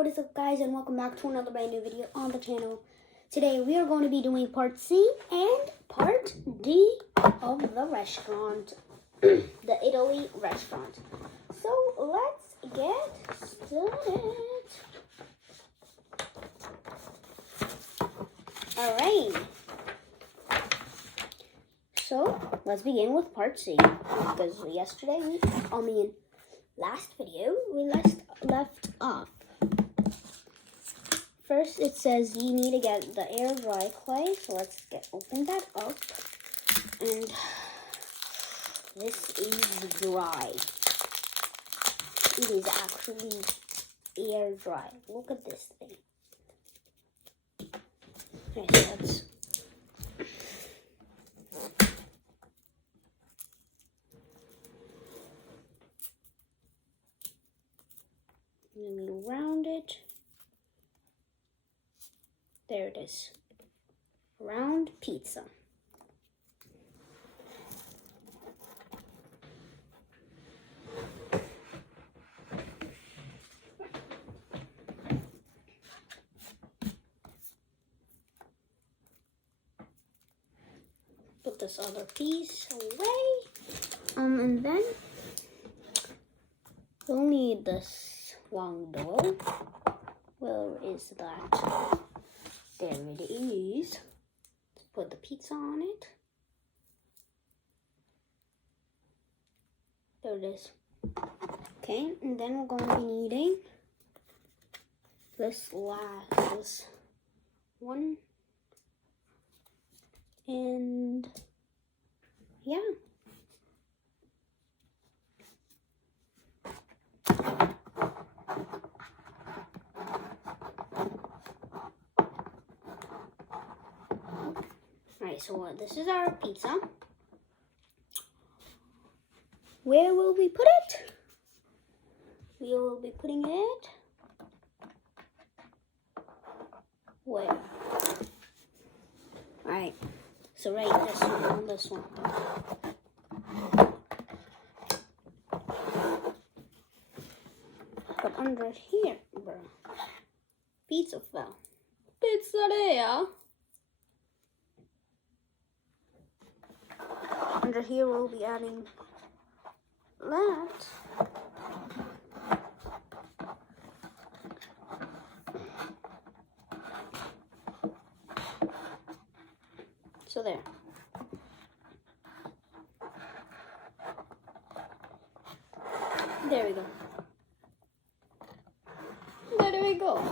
What is up, guys, and welcome back to another brand new video on the channel. Today we are going to be doing part C and part D of the restaurant, the Italy restaurant. So let's get started. Alright, so let's begin with part C, because last video we left off. First, it says you need to get the air dry clay, so let's open that up. And this is dry. It is actually air dry. Look at this thing. Okay, so let's let me round it. There it is. Round pizza. Put this other piece away. And then we'll need this long dough. Where is that? There it is. Let's put the pizza on it. There it is. Okay, and then we're going to be needing this last one. And yeah. Alright, so this is our pizza. Where will we put it? We will be putting it where? Alright, so right this one, on this one. But under here, bro. Pizza fell. Pizzeria. Under here, we'll be adding that. So there. There we go. There we go.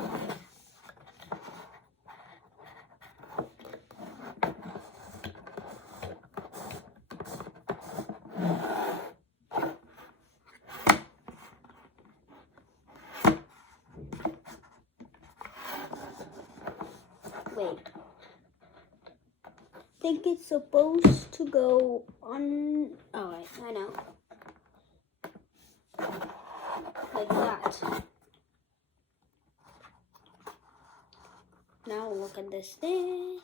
Wait. I think it's supposed to go on. Oh, wait, I know. Like that. Now look at this thing.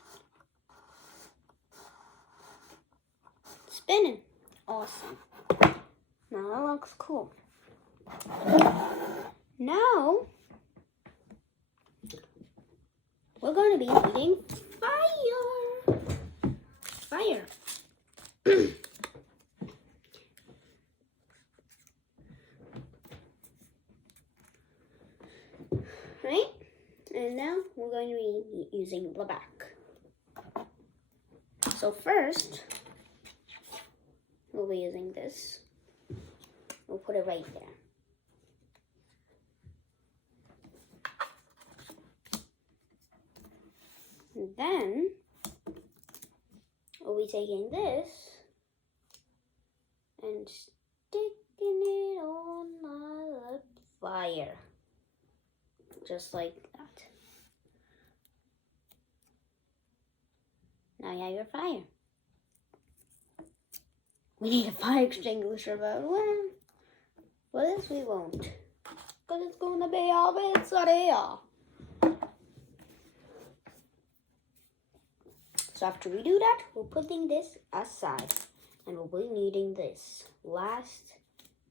Spinning. Awesome. Now that looks cool. Now we're going to be needing fire. Fire. Right? And now we're going to be using the back. So first, we'll be using this. We'll put it right there. And then we'll be taking this and sticking it on the fire. Just like that. Now you have your fire. We need a fire extinguisher, but well, for this we won't. Because it's going to be all pizzeria. So after we do that, we're putting this aside. And we'll be needing this last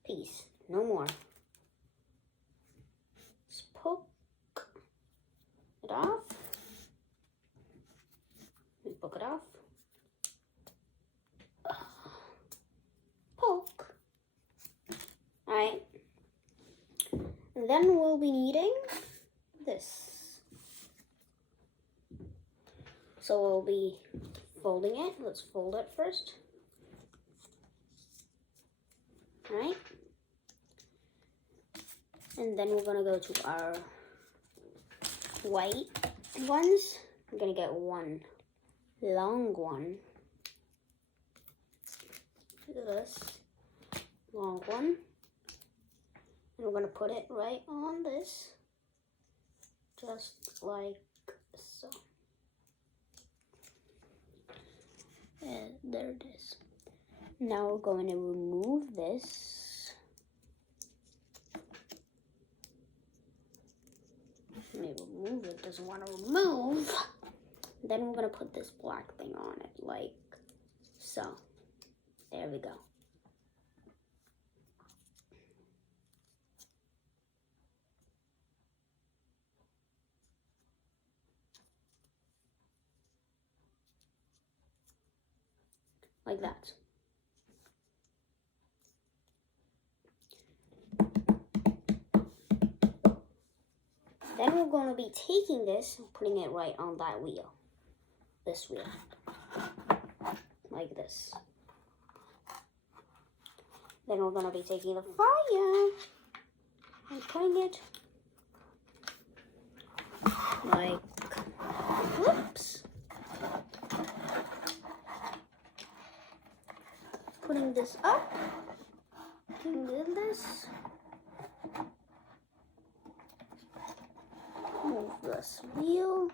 piece. No more. Let's put it off. We poke it off. Poke. Alright. And then we'll be needing this. So we'll be folding it. Let's fold it first. Alright. And then we're gonna go to our white ones. I'm gonna get one long one. This long one. And we're gonna put it right on this. Just like so. And there it is. Now we're going to remove this. Let me remove it. Doesn't want to remove. Then we're going to put this black thing on it, like so. There we go. Like that. Then we're going to be taking this and putting it right on that wheel. This wheel. Like this. Then we're going to be taking the fire and putting it like, whoops. Putting this up, putting this, move this wheel,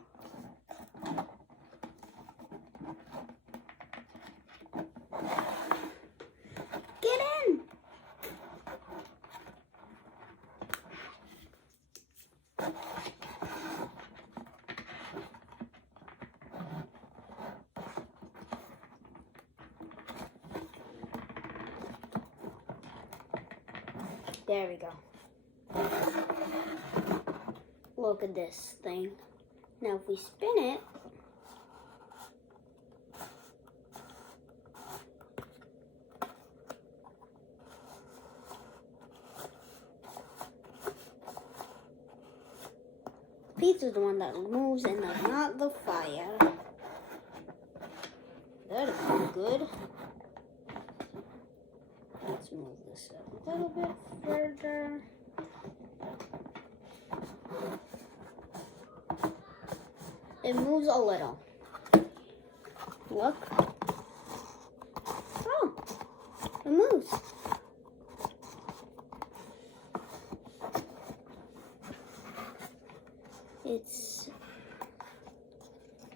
get in, there we go. Look at this thing. Now if we spin it, Pizza is the one that moves and not the fire. That is good. Let's move this up a little bit further. It moves a little. Look. Oh, it moves. It's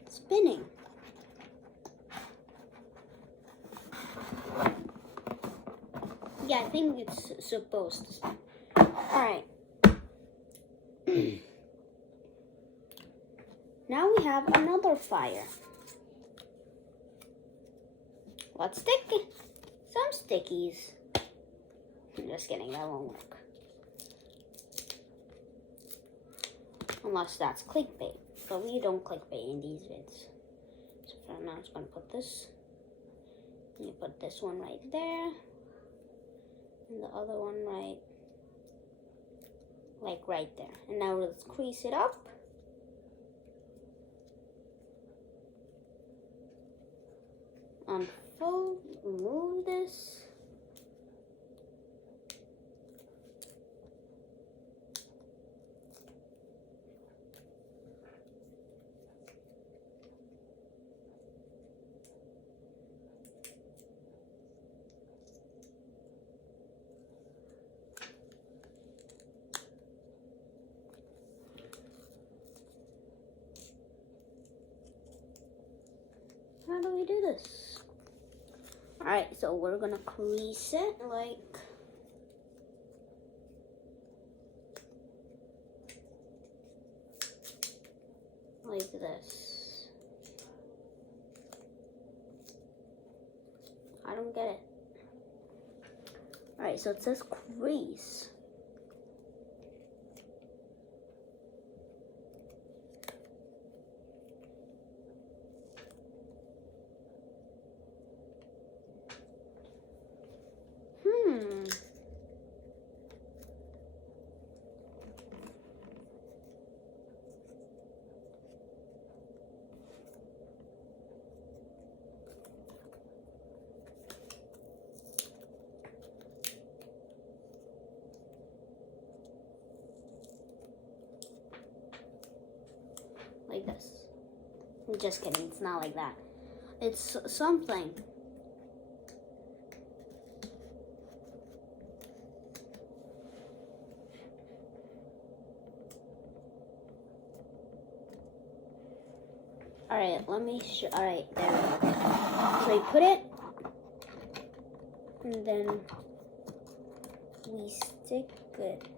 spinning. Yeah, I think it's supposed to spin. Alright. Now we have another fire. Let's stick some stickies. I'm just kidding, that won't work. Unless that's clickbait. But we don't clickbait in these vids. So for now, I'm just going to put this. And you put this one right there. And the other one right there. And now let's crease it up. Unfold, remove this. How do we do this? Alright, so we're gonna crease it like this. I don't get it. Alright, so it says crease. Just kidding, it's not like that. It's something. Alright, let me show. Alright, there we go. So you put it, and then we stick it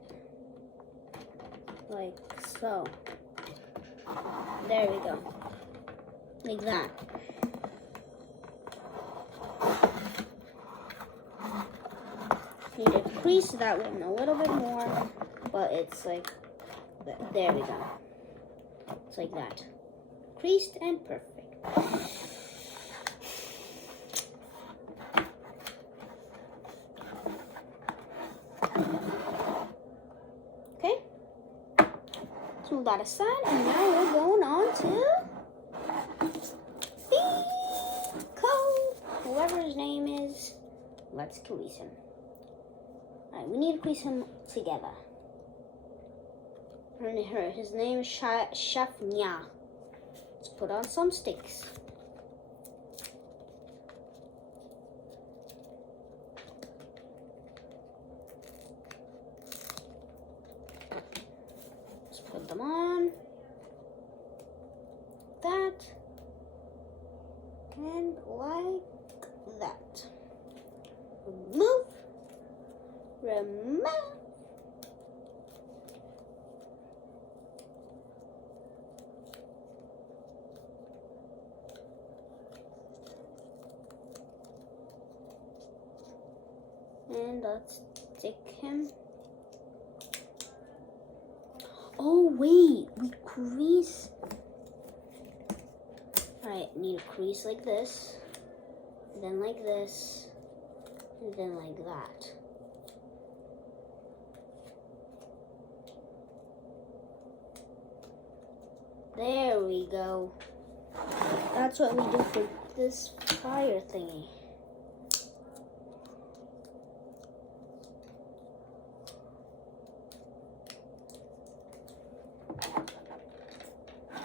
like so. There we go. Like that. Need to crease that one a little bit more, but it's like, there we go. It's like that. Creased and perfect. Okay. Let's move that aside, and now we're going on to whoever his name is. Let's crease him. Alright, we need to crease him together. His name is Chef Nya. Let's put on some sticks. Let's put them on. That. And like that. Remove. Remove. And let's stick him. Oh wait, we crease. Alright, need a crease like this, then like this, and then like that. There we go. That's what we do for this fire thingy.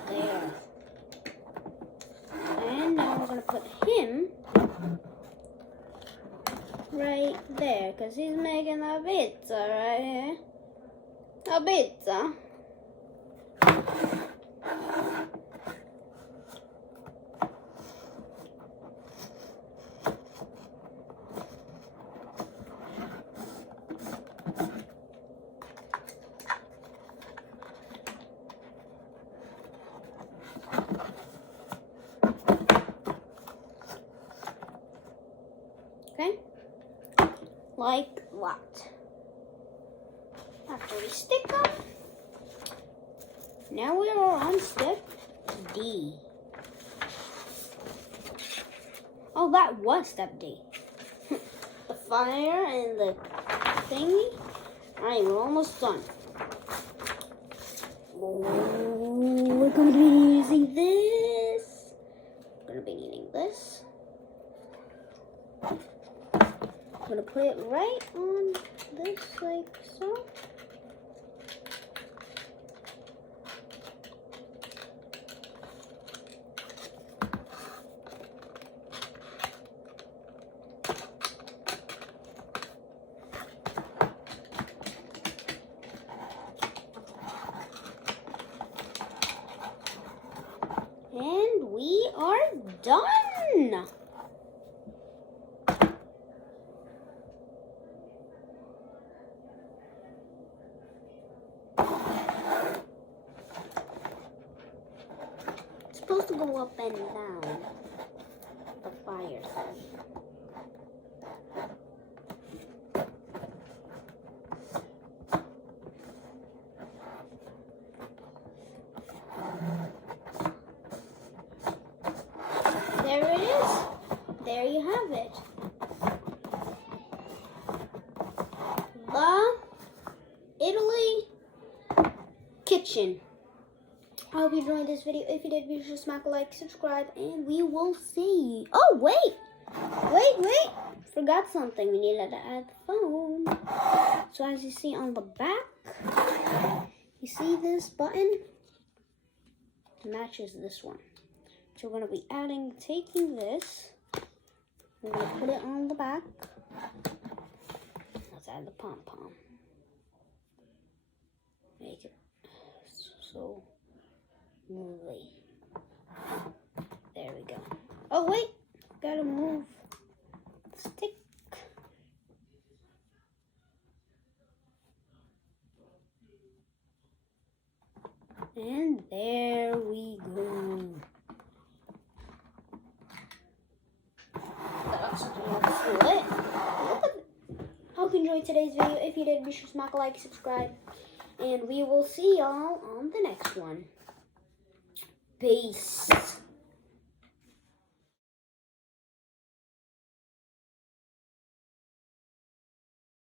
There. And now we're going to put him right there, because he's making a pizza right here. A pizza. Okay, like that. After we stick them, now we are on step D. Oh, that was step D. The fire and the thingy. Alright, we're almost done. Oh, we're going to be using this. We're going to be needing this. I'm going to put it right on this like so. And we are done. It's supposed to go up and down the fire thing. There it is. There you have it. The Italy kitchen. I hope you enjoyed this video. If you did, be sure to smack a like, subscribe, and we will see. Oh, wait. Forgot something. We needed to add the phone. So as you see on the back, you see this button? It matches this one. So we're gonna be taking this. We're gonna put it on the back. Let's add the pom-pom. Make it so smoothly. There we go. Oh wait, gotta move the stick. And there we go. That's it. Hope you enjoyed today's video. If you did, be sure to smack a like, subscribe, and we will see y'all on the next one. Peace.